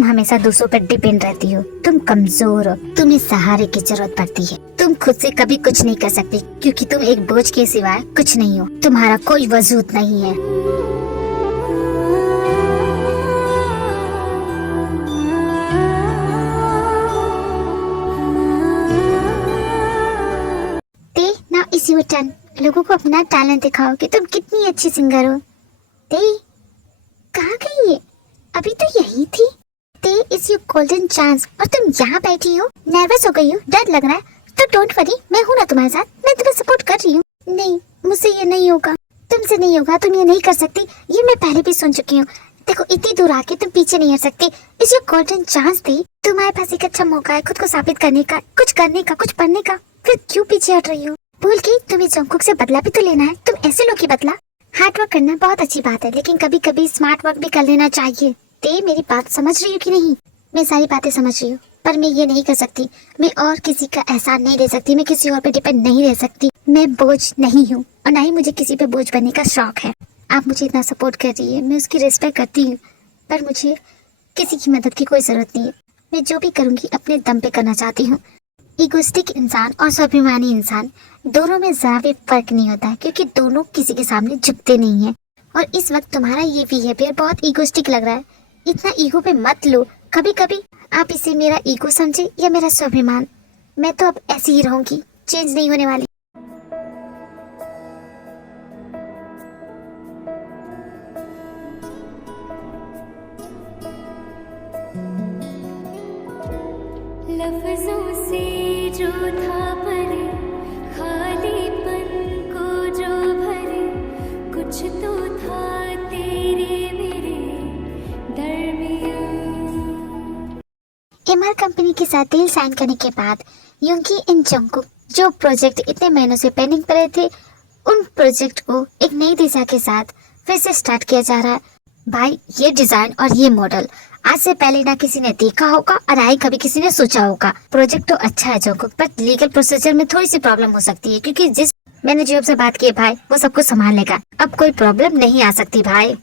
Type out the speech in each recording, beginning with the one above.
तुम हमेशा दूसरों पर डिपेंड रहती हो, तुम कमजोर हो, तुम्हें सहारे की जरूरत पड़ती है। तुम खुद से कभी कुछ नहीं कर सकती क्योंकि तुम एक बोझ के सिवाय कुछ नहीं हो, तुम्हारा कोई वजूद नहीं है। Now it's your turn. लोगों को अपना टैलेंट दिखाओ कि तुम कितनी अच्छी सिंगर हो। कहाँ गई ये? अभी तो यही थी। इट्स योर गोल्डन चांस और तुम यहाँ बैठी हो, नर्वस हो गई हो, डर लग रहा है, तो डोंट वरी, मैं हूँ ना तुम्हारे साथ, मैं तुम्हें सपोर्ट कर रही हूँ। नहीं, मुझसे ये नहीं होगा, तुमसे नहीं होगा, तुम ये नहीं कर सकती, ये मैं पहले भी सुन चुकी हूँ। देखो, इतनी दूर आके तुम पीछे नहीं हट सकती। इट्स योर गोल्डन चांस थी, तुम्हारे पास एक अच्छा मौका है खुद को साबित करने का, कुछ करने का, कुछ पढ़ने का, फिर क्यों पीछे हट रही हो? भूल गई तुम्हें जंगकुक से बदला भी तो लेना है, तुम ऐसे लो कि बदला। हार्ड वर्क करना बहुत अच्छी बात है, लेकिन कभी कभी स्मार्ट वर्क भी कर लेना चाहिए। मेरी बात समझ रही हो कि नहीं? मैं सारी बातें समझ रही हूँ, पर मैं ये नहीं कर सकती, मैं और किसी का एहसान नहीं दे सकती, मैं किसी और पे डिपेंड नहीं रह सकती। मैं बोझ नहीं हूँ और ना ही मुझे किसी पे बोझ बनने का शौक है। आप मुझे इतना सपोर्ट कर रही है, मैं उसकी रिस्पेक्ट करती हूँ, पर मुझे किसी की मदद की कोई जरूरत नहीं है। मैं जो भी करूँगी अपने दम पे करना चाहती हूँ। इगोइस्टिक इंसान और स्वाभिमानी इंसान दोनों में जरा भी फर्क नहीं होता है, क्योंकि दोनों किसी के सामने झुकते नहीं है। और इस वक्त तुम्हारा ये बिहेवियर बहुत इगोइस्टिक लग रहा है। इतना ईगो पे मत लो। कभी कभी आप इसे मेरा ईगो समझे या मेरा स्वाभिमान, मैं तो अब ऐसी ही रहूंगी, चेंज नहीं होने वाली। लफ्जों से जो था भरे, खालीपन को जो भरे, कुछ तो था तेरे मेरे दरमियां। एमआर कंपनी के साथ डील साइन करने के बाद युंगी एंड जंगकुक जो प्रोजेक्ट इतने महीनों से पेंडिंग पड़े थे, उन प्रोजेक्ट को एक नई दिशा के साथ फिर से स्टार्ट किया जा रहा है। भाई, ये डिजाइन और ये मॉडल आज से पहले ना किसी ने देखा होगा और ना ही कभी किसी ने सोचा होगा। प्रोजेक्ट तो अच्छा है जंगकुक, पर लीगल प्रोसीजर में थोड़ी सी प्रॉब्लम हो सकती है, क्योंकि जिस मैनेजर से बात की है भाई, वो सब कुछ संभाल लेगा। अब कोई प्रॉब्लम नहीं आ सकती भाई।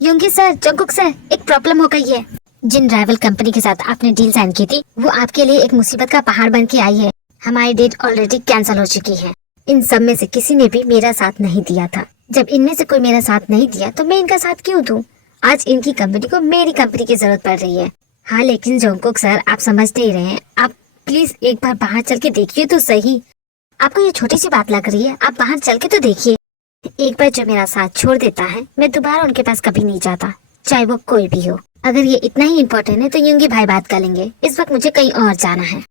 युंगी सर, जंगकुक सर, एक प्रॉब्लम हो गई है। जिन राइवल कंपनी के साथ आपने डील साइन की थी, वो आपके लिए एक मुसीबत का पहाड़ बन के आई है। हमारी डेट ऑलरेडी कैंसिल हो चुकी है। इन सब में से किसी ने भी मेरा साथ नहीं दिया था। जब इनमें से कोई मेरा साथ नहीं दिया तो मैं इनका साथ क्यों दूं? आज इनकी कंपनी को मेरी कंपनी की जरूरत पड़ रही है। हाँ, लेकिन जंगकुक सर, आप समझ नहीं रहे हैं। आप प्लीज एक बार बाहर चल के देखिए तो सही। आपको ये छोटी सी बात लग रही है, आप बाहर चल के तो देखिए। एक बार जो मेरा साथ छोड़ देता है, मैं दोबारा उनके पास कभी नहीं जाता, चाहे वो कोई भी हो। अगर ये इतना ही इम्पोर्टेंट है तो युंगी भाई बात कर लेंगे। इस वक्त मुझे कहीं और जाना है।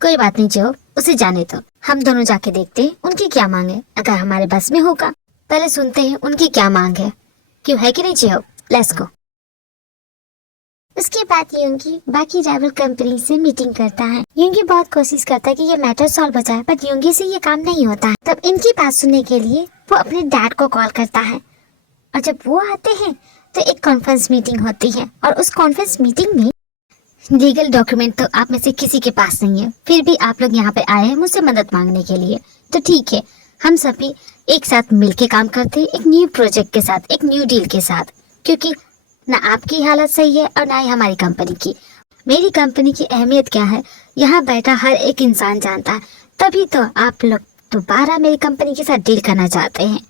कोई बात नहीं जो, उसे जाने दो। हम दोनों जाके देखते हैं उनकी क्या मांग है। अगर हमारे बस में होगा, पहले सुनते हैं उनकी क्या मांग है। क्यों, है कि नहीं जियो? Let's go. उसके बाद युंगी बाकी राइवल कंपनी से मीटिंग करता है। युंगी बहुत कोशिश करता है कि ये मैटर सॉल्व हो जाए, पर युंगी से ये काम नहीं होता है। तब इनकी बात सुनने के लिए वो अपने डैड को कॉल करता है, और जब वो आते हैं तो एक कॉन्फ्रेंस मीटिंग होती है। और उस कॉन्फ्रेंस मीटिंग में लीगल डॉक्यूमेंट तो आप में से किसी के पास नहीं है, फिर भी आप लोग यहाँ पे आए हैं मुझसे मदद मांगने के लिए। तो ठीक है, हम सभी एक साथ मिलके काम करते हैं, एक न्यू प्रोजेक्ट के साथ, एक न्यू डील के साथ, क्योंकि ना आपकी हालत सही है और ना ही हमारी कंपनी की। मेरी कंपनी की अहमियत क्या है यहाँ बैठा हर एक इंसान जानता है। तभी तो आप लोग दोबारा मेरी कंपनी के साथ डील करना चाहते हैं।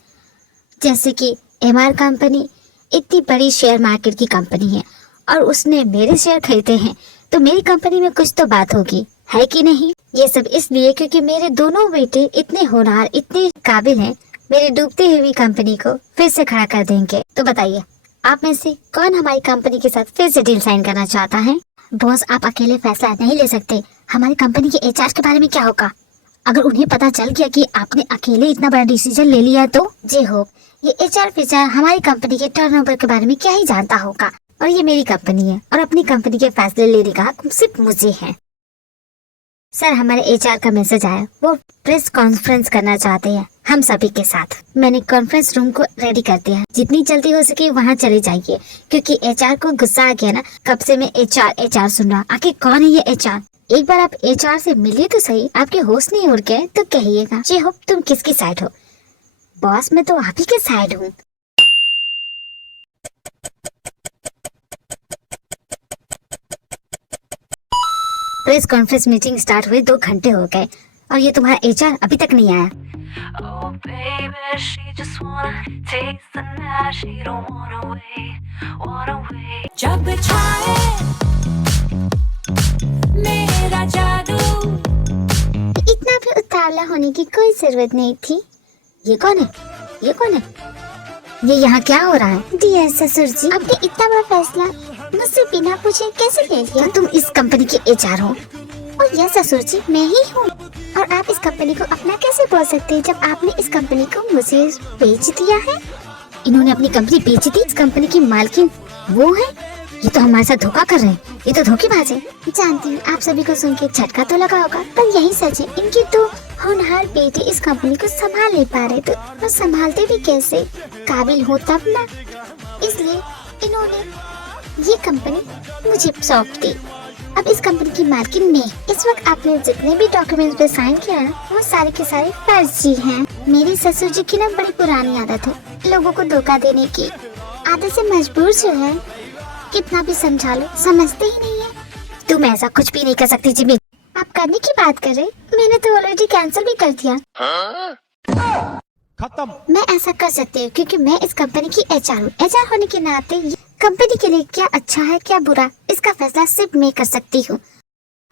जैसे कि एमआर कंपनी इतनी बड़ी शेयर मार्केट की कंपनी है और उसने मेरे शेयर खरीदे हैं, तो मेरी कंपनी में कुछ तो बात होगी, है कि नहीं? ये सब इसलिए क्योंकि मेरे दोनों बेटे इतने होनहार, इतने काबिल हैं, मेरी डूबती हुई कंपनी को फिर से खड़ा कर देंगे। तो बताइए, आप में से कौन हमारी कंपनी के साथ फिर से डील साइन करना चाहता है? बॉस, आप अकेले फैसला नहीं ले सकते। हमारी कंपनी के एचआर के बारे में क्या होगा अगर उन्हें पता चल गया कि आपने अकेले इतना बड़ा डिसीजन ले लिया? तो जे हो, ये एचआर विचार हमारी कंपनी के टर्नओवर के बारे में क्या ही जानता होगा। और ये मेरी कंपनी है और अपनी कंपनी के फैसले लेने का हक सिर्फ मुझे है। सर, हमारे एचआर का मैसेज आया, वो प्रेस कॉन्फ्रेंस करना चाहते हैं हम सभी के साथ। मैंने कॉन्फ्रेंस रूम को रेडी कर दिया है, जितनी जल्दी हो सके वहाँ चले जाइए, क्योंकि एचआर को गुस्सा आ गया ना। कब से मैं एचआर सुन रहा, आखिर कौन है ये एचआर? एक बार आप एचआर से मिलिए तो सही। आपके होश नहीं उड़ गए तो कहिएगा। जी होप, तुम किसकी साइड हो? बॉस, मैं तो आप ही के साइड हूँ। प्रेस कॉन्फ्रेंस मीटिंग स्टार्ट हुए 2 घंटे हो गए और ये तुम्हारा एचआर अभी तक नहीं आया। Oh baby, she just wanna taste the night. She don't wanna wait. जब छाए मेरा जादू। इतना भी उतावला होने की कोई जरूरत नहीं थी। ये कौन है? ये कौन है? ये यहाँ क्या हो रहा है? डियर ससुर जी, आपने इतना बड़ा फैसला मुझसे बिना पूछे कैसे ले लिया? तुम इस कंपनी के एचआर हो। और यह ससुर जी मैं ही हूँ। और आप इस कंपनी को अपना कैसे बोल सकते हैं जब आपने इस कंपनी को मुझे बेच दिया है? इन्होंने अपनी कंपनी बेच दी। इस कंपनी की मालकिन वो है। ये तो हमारे साथ धोखा कर रहे हैं। ये तो धोखेबाज है। जानती हूँ आप सभी को सुन के झटका तो लगा होगा, पर यही सच है। इनकी तो होनहार बेटे इस कंपनी को संभाल नहीं पा रहे, तो वो संभालते भी कैसे? काबिल हो तब ना। इसलिए इन्होंने ये कंपनी मुझे सौंप दी। अब इस कंपनी की मालकिन मैं। इस वक्त आपने जितने भी डॉक्यूमेंट्स पे साइन किया है वो सारे के सारे फर्जी हैं। मेरी ससुर जी की ना बड़ी पुरानी आदत है लोगों को धोखा देने की। आदत से मजबूर जो है, कितना भी समझा लो समझते ही नहीं है। तुम ऐसा कुछ भी नहीं कर सकती जिमी। आप करने की बात कर रहे, मैंने तो ऑलरेडी कैंसिल भी कर दिया। खत्म। मैं ऐसा कर सकती हूँ क्योंकि मैं इस कंपनी की एचआर हूँ। एचआर होने के नाते कंपनी के लिए क्या अच्छा है क्या बुरा, इसका फैसला सिर्फ मैं कर सकती हूँ।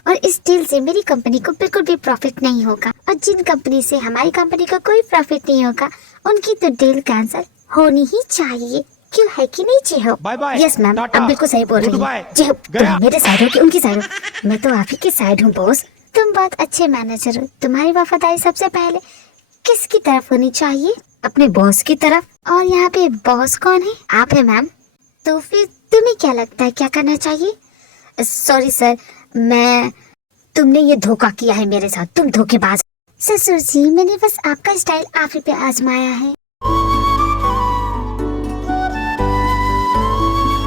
और इस डील से मेरी कंपनी को बिल्कुल भी प्रॉफिट नहीं होगा, और जिन कंपनी से हमारी कंपनी को कोई प्रॉफिट नहीं होगा उनकी तो डील कैंसिल होनी ही चाहिए। क्यों है कि नहीं जेहो? यस मैम, आप बिल्कुल सही बोल रही हैं। जेहो, तुम मेरे साइड हो कि उनकी साइड हो? मैं तो आप ही की साइड हूँ बॉस। तुम बहुत अच्छे मैनेजर हो। तुम्हारी वफादारी सबसे पहले किसकी तरफ होनी चाहिए? अपने बॉस की तरफ। और यहाँ पे बॉस कौन है? आप है मैम। तो फिर तुम्हें क्या लगता है क्या करना चाहिए? सॉरी सर, तुमने ये धोखा किया है मेरे साथ। तुम धोखेबाज। ससुर जी मैंने बस आपका स्टाइल आप ही पे आजमाया है।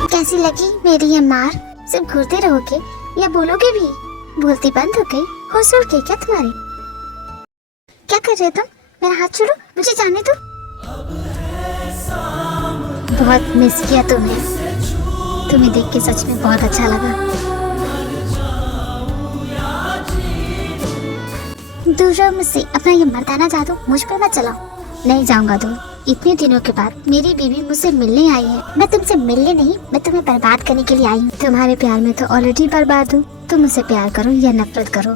कैसी लगी मेरी ये मार? सिर्फ घूरते रहोगे या बोलोगे भी? बोलती बंद हो गई? होश उड़ गई क्या तुम्हारी? क्या कर रहे तुम? मेरा हाथ छोड़ो, मुझे जाने दो। बहुत मिस किया तुम्हें देख के सच में बहुत अच्छा लगा। दूर रहो मुझसे। अपना ये मर्दाना जादू मुझ पर मत चलाओ। नहीं जाऊंगा दूर। इतने दिनों के बाद मेरी बीवी मुझसे मिलने आई है। मैं तुमसे मिलने नहीं, मैं तुम्हें बर्बाद करने के लिए आई हूँ। तुम्हारे प्यार में तो ऑलरेडी बर्बाद हूँ। तुम मुझसे प्यार करो या नफरत करो,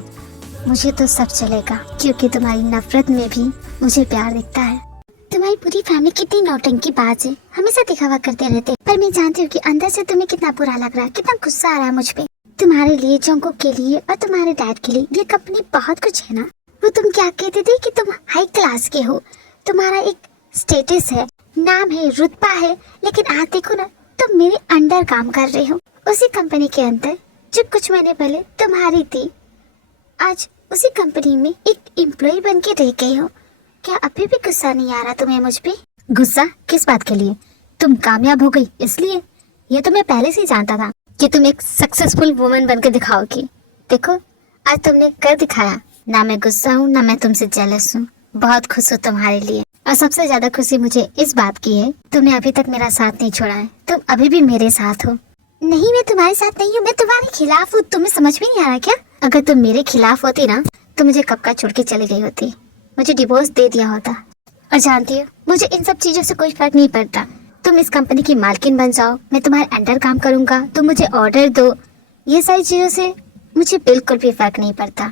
मुझे तो सब चलेगा, क्योंकि तुम्हारी नफरत में भी मुझे प्यार दिखता है। तुम्हारी पूरी फैमिली कितनी नौटंकी बाज है, हमेशा दिखावा करते रहते, पर मैं जानती हूँ कि अंदर से तुम्हें कितना बुरा लग रहा है, कितना गुस्सा आ रहा है मुझ पे। तुम्हारे लिए, जोंको के लिए और तुम्हारे डैड के लिए ये कंपनी बहुत कुछ है ना। वो तुम क्या कहते थे कि तुम हाई क्लास के हो, तुम्हारा एक स्टेटस है, नाम है, रुतबा है, लेकिन आज देखो ना तुम मेरे अंडर काम कर रहे हो। उसी कंपनी के अंदर जो कुछ महीने पहले तुम्हारी थी, आज उसी कंपनी में एक एम्प्लॉय बन के रह गए हो। क्या अभी भी गुस्सा नहीं आ रहा तुम्हें मुझ पे? गुस्सा किस बात के लिए? तुम कामयाब हो गई इसलिए? ये तो मैं पहले से ही जानता था कि तुम एक सक्सेसफुल वुमन बनकर दिखाओगी। देखो आज तुमने कर दिखाया। ना मैं गुस्सा हूँ ना मैं तुमसे जेलस हूँ। बहुत खुश हूँ तुम्हारे लिए। और सबसे ज्यादा खुशी मुझे इस बात की है, तुमने अभी तक मेरा साथ नहीं छोड़ा है। तुम अभी भी मेरे साथ हो। नहीं मैं तुम्हारे साथ नहीं हूँ, मैं तुम्हारे खिलाफ हूँ। तुम्हें समझ में नहीं आ रहा क्या? अगर तुम मेरे खिलाफ होती ना तो मुझे कब का छोड़ के चली गई होती, मुझे डिवोर्स दे दिया होता। और जानती हो मुझे इन सब चीजों से कोई फर्क नहीं पड़ता। तुम इस कंपनी की मालकिन बन जाओ, मैं तुम्हारे अंडर काम करूंगा, तुम मुझे ऑर्डर दो, ये सारी चीजों से मुझे बिल्कुल भी फर्क नहीं पड़ता।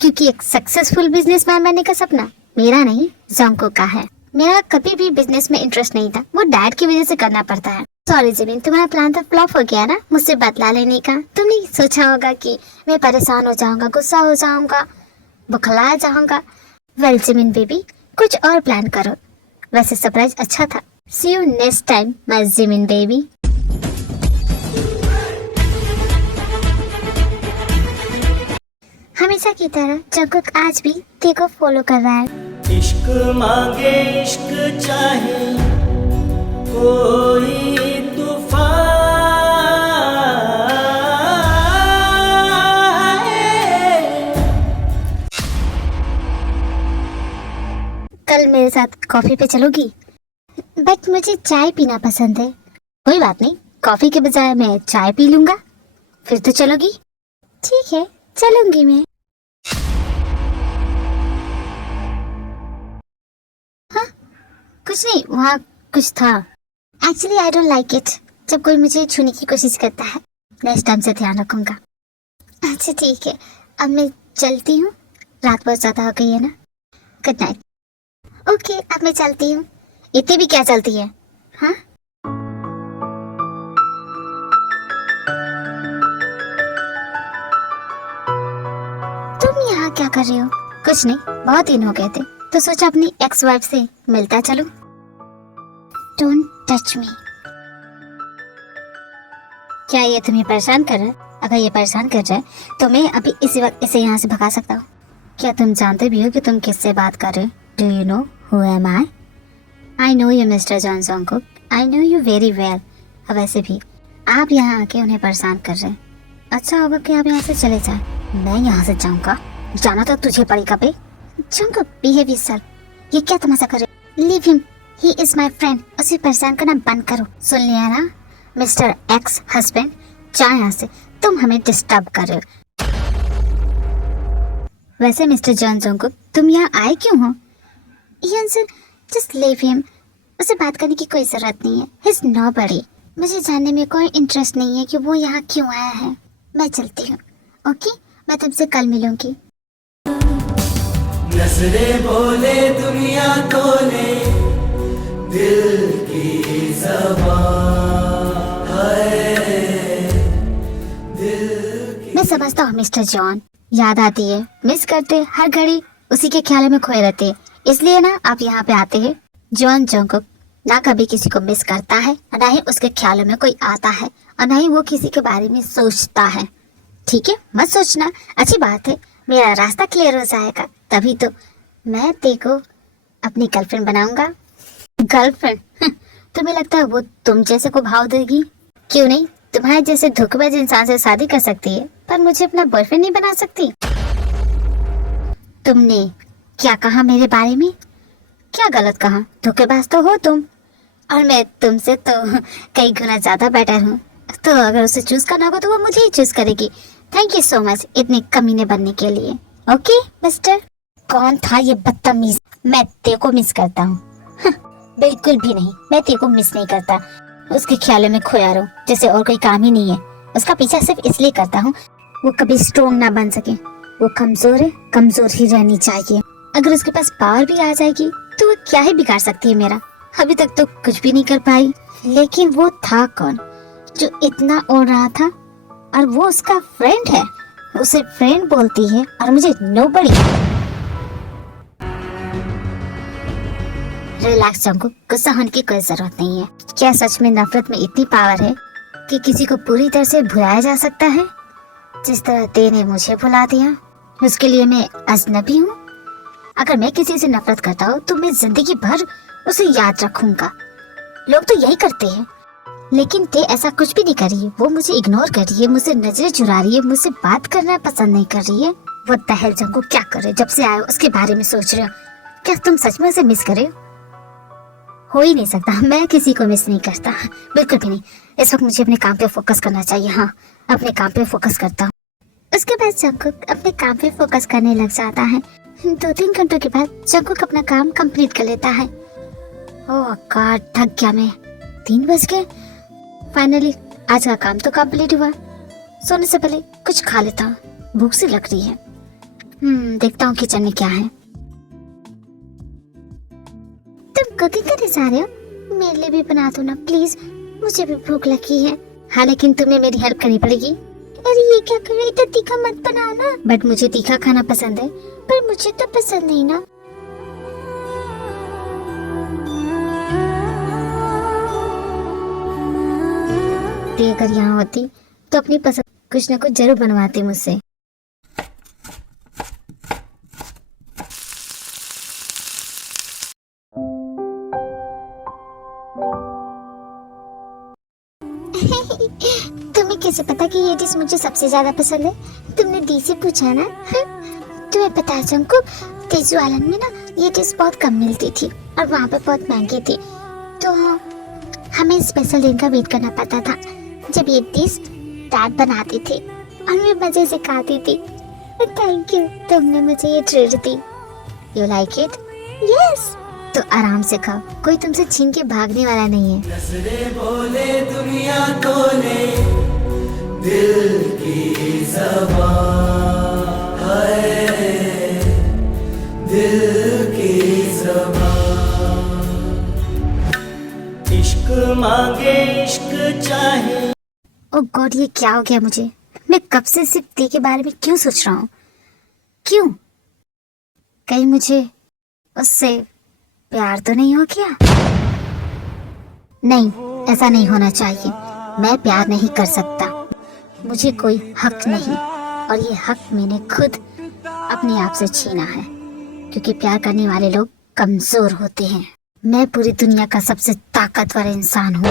क्योंकि एक सक्सेसफुल बिजनेसमैन बनने का सपना मेरा नहीं जोंको का है। मेरा कभी भी बिजनेस में इंटरेस्ट नहीं था, वो डैड की वजह से करना पड़ता है। सॉरी जिमिन, तुम्हारा प्लान तो फ्लॉप हो गया ना मुझसे बदला लेने का। तुमने सोचा होगा कि मैं परेशान हो जाऊंगा, गुस्सा हो जाऊंगा, बुखला जाऊंगा। वेल जिमिन बेबी, कुछ और प्लान करो। वैसे सरप्राइज अच्छा था। See you next time my Jimin baby. हमेशा की तरह जंकुक आज भी ते को फॉलो कर रहा है। इश्क मांगे इश्क चाहे कोई तूफान, कल मेरे साथ कॉफी पे चलोगी? बट मुझे चाय पीना पसंद है। कोई बात नहीं, कॉफी के बजाय मैं चाय पी लूंगा। फिर तो चलोगी? ठीक है चलूंगी मैं। हाँ, कुछ नहीं, वहाँ कुछ था। Actually I don't like it जब कोई मुझे छूने की कोशिश करता है। नेक्स्ट टाइम से ध्यान रखूंगा। अच्छा ठीक है, अब मैं चलती हूँ, रात बहुत ज्यादा हो गई है ना। Good night. ओके, अब मैं चलती हूँ। इतनी भी क्या चलती है? हाँ, तुम यहाँ क्या कर रही हो? कुछ नहीं, बहुत दिन हो गए थे तो सोचा अपनी एक्स वाइफ से मिलता चलूं। Don't touch me. क्या ये तुम्हें परेशान कर रहा है? अगर ये परेशान कर रहा है तो मैं अभी इसी वक्त इसे यहाँ से भगा सकता हूँ। क्या तुम जानते भी हो कि तुम किससे बात कर रहे हो? Do you know who am I? I know you mister John Jungkook, I know you very well. वैसे भी आप यहाँ आके उन्हें परेशान कर रहे हैं। अच्छा होगा कि आप यहाँ से चले जाएं। मैं यहाँ से जाऊँगा, जाना तो तुझे पड़ेगा बे। Jungkook, behave yourself. ये क्या तमाशा कर रहे हो? Leave him, he is my friend. उसे परेशान करना बंद करो। सुन लिया ना मिस्टर एक्स हस्बैंड, जाओ यहाँ से, तुम हमें डिस्टर्ब कर रहे हो। वैसे मिस्टर जॉन जंगकुक, तुम यहाँ आए क्यों हो? जस्ट लीव हिम, उसे बात करने की कोई जरूरत नहीं है। He is nobody. मुझे जानने में कोई इंटरेस्ट नहीं है कि वो यहाँ क्यों आया है। मैं चलती हूँ। ओके, मैं तुमसे कल मिलूंगी। नजरे बोले दुनिया खोले दिल की ज़बान है, मैं समझता हूँ मिस्टर जॉन, याद आती है, मिस करते हर घड़ी उसी के ख्याल में खोए रहते हैं, इसलिए ना आप यहाँ पे आते हैं। जॉन जंगकुक ना कभी किसी को मिस करता है, ना ही उसके ख्यालों में कोई आता है, और ना ही वो किसी के बारे में सोचता है। ठीक है, मत सोचना, अच्छी बात है, मेरा रास्ता क्लियर हो जाएगा, तभी तो मैं देखो अपनी गर्लफ्रेंड बनाऊंगा। गर्लफ्रेंड? तुम्हें लगता है वो तुम जैसे को भाव देगी? क्यों नहीं, तुम्हारे जैसे धोखेबाज इंसान से शादी कर सकती है, पर मुझे अपना बॉयफ्रेंड नहीं बना सकती। तुमने क्या कहा मेरे बारे में? क्या गलत कहा? धोखेबाज तो हो तुम, और मैं तुमसे तो कई गुना ज्यादा बेटर हूँ। तो अगर उसे चूज करना होगा तो वो मुझे ही चूज करेगी। थैंक यू सो मच इतने कमीने बनने के लिए। Okay mister. कौन था ये बदतमीज? मैं तेरे को मिस करता हूँ। बिल्कुल भी नहीं, मैं तेरे को मिस नहीं करता। उसके ख्यालों में खोया रहूं जैसे और कोई काम ही नहीं है। उसका पीछा सिर्फ इसलिए करता हूँ वो कभी स्ट्रोंग ना बन सके। वो कमजोर है, कमजोर ही रहनी चाहिए। अगर उसके पास पावर भी आ जाएगी तो वो क्या ही बिगाड़ सकती है मेरा। अभी तक तो कुछ भी नहीं कर पाई। लेकिन वो था कौन जो इतना ओढ़ रहा था? और वो उसका फ्रेंड है, उसे फ्रेंड बोलती है और मुझे नोबडी। रिलैक्स जंगकुक, गुस्सा होने की कोई जरूरत नहीं है। क्या सच में नफरत में इतनी पावर है कि किसी को पूरी तरह से भुलाया जा सकता है? जिस तरह ते ने मुझे भुला दिया, उसके लिए मैं अजनबी हूँ। अगर मैं किसी से नफरत करता हूँ तो मैं जिंदगी भर उसे याद रखूंगा। लोग तो यही करते हैं, लेकिन ते ऐसा कुछ भी नहीं कर रही है। वो मुझे इग्नोर कर रही है, मुझसे नजरें चुरा रही है, मुझसे बात करना पसंद नहीं कर रही है। वो तहल जंगकुक क्या कर रहे? जब से आए उसके बारे में सोच रहे हो? क्या तुम सच में उसे मिस कर रहे हो ही नहीं सकता। मैं किसी को मिस नहीं करता, बिल्कुल भी नहीं। इस वक्त मुझे अपने काम पे फोकस करना चाहिए। हाँ, अपने काम पे फोकस करता हूँ। उसके बाद जंगकुक अपने काम पे फोकस करने लग जाता है। 2-3 घंटों के बाद जंगकुक अपना काम कंप्लीट कर लेता है। ओह गॉड, थक गया मैं। 3 बज गए। फाइनली आज का काम तो कंप्लीट हुआ। सोने से पहले कुछ खा लेता हूँ, भूख सी लग रही है। देखता हूँ किचन में क्या है। तुम कुकिंग करने जा रहे हो? मेरे लिए भी बना दो ना प्लीज, मुझे भी भूख लगी है। हाँ, लेकिन तुम्हें मेरी हेल्प करनी पड़ेगी। अरे ये क्या कर रही है? इतना तीखा मत बनाओ ना। बट मुझे तीखा खाना पसंद है। पर मुझे तो पसंद नहीं ना। ते अगर यहाँ होती तो अपनी पसंद कुछ न कुछ जरूर बनवाती मुझसे। तुम्हें कैसे पता कि ये डिश मुझे सबसे ज्यादा पसंद है? तुमने डी से पूछा ना? तुम्हें पता है जंगकुक, तेजू आइलैंड में ना ये डिश बहुत कम मिलती थी और वहाँ पे बहुत महंगी थी, तो हमें स्पेशल दिन का वेट करना पड़ता था जब ये डिश डैड बनाती थी और मैं मजे से खाती थी। थैंक यू, तुमने मुझे ये treat the. You like it? Yes. तो आराम से खाओ, कोई तुमसे छीन के भागने वाला नहीं है। नजरे बोले दुनिया तोले, दिल की ज़बान है, दिल की ज़बान। इश्क मांगे इश्क चाहे। ओ गॉड, ये क्या हो गया मुझे? मैं कब से सिर्फ ती के बारे में क्यों सोच रहा हूँ? क्यों? कहीं मुझे उससे प्यार तो नहीं हो गया? नहीं, ऐसा नहीं होना चाहिए। मैं प्यार नहीं कर सकता, मुझे कोई हक नहीं, और ये हक मैंने खुद अपने आप से छीना है, क्योंकि प्यार करने वाले लोग कमजोर होते हैं। मैं पूरी दुनिया का सबसे ताकतवर इंसान हूँ।